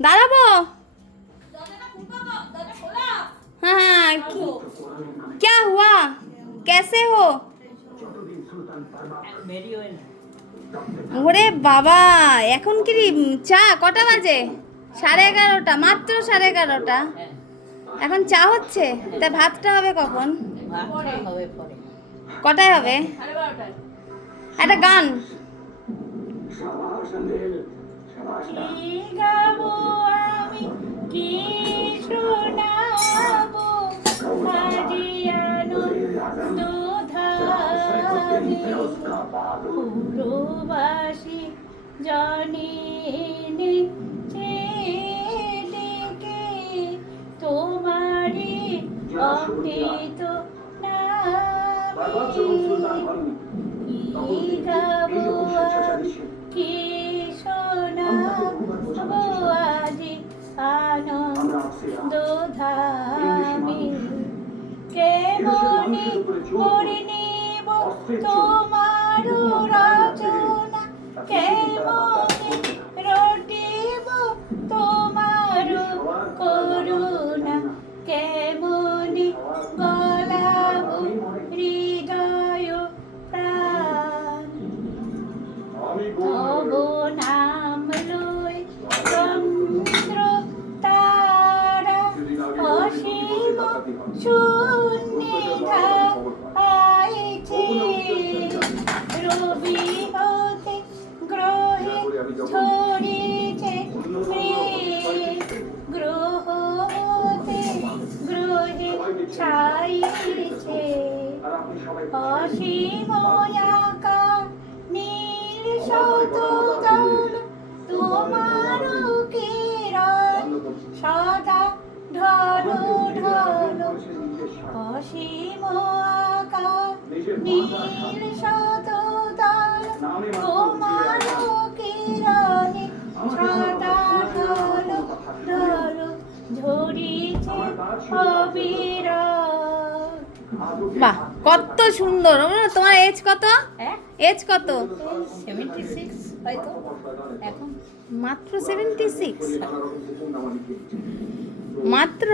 दादाबो। हाँ हाँ, क्या हुआ, कैसे हो? ওরে বাবা, এখন কি চা কটা বাজে? 11:30, মাত্র 11:30। এখন চা হচ্ছে, তা ভাতটা হবে কখন? কটায় হবে? একটা গান। কি গাবো আমি, কি শোনাবো, আজি আনন্দধামে পুরবাসী জনিনে ডেকে তোমারি অমৃত নামে কি গাবো আমি, কি শোনাবো আজি আনন্দধামে কেমনি করে নেব তোমার রচনা, কেমনি রটিব তোমার করুণা, কেমনি গলাব হৃদয় প্রাণ তব নাম লই চন্দ্র তারা অসীম শূন্যে আইছে রবি হতে গ্রহে ছড়িয়েছে গ্রহ হতে গ্রহে ছাইছে অসীম আকাশ নীল শতদল তোমার কিরণ সদা ঢলো ঢলো অসীম আকাশ নীল শতদল তোমার কিরণে সদা ঢলো ঢলো ঝরিছে অবিরাম। বাহ, কত সুন্দর। তোমার এজ কত? এজ কত? 76 হয়তো এখন। মাত্র 76? মাত্র